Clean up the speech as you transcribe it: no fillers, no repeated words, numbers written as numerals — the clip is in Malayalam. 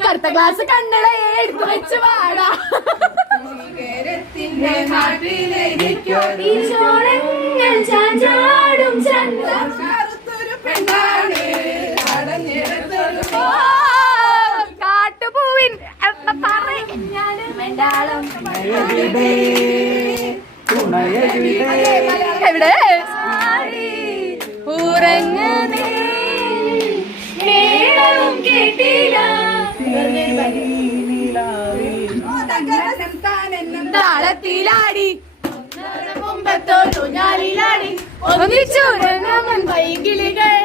കറുത്ത ഗ്ലാസ് കണ്ണട എടുത്തു വെച്ച് വാടാ ചാഞ്ചാടും കാട്ടുപൂവിൻ എവിടെ ഉറങ്ങ താളത്തിലാടി മുമ്പത്തോട്ടു ഞാലിലാടി ഒന്നിച്ചു വൈകിളികൾ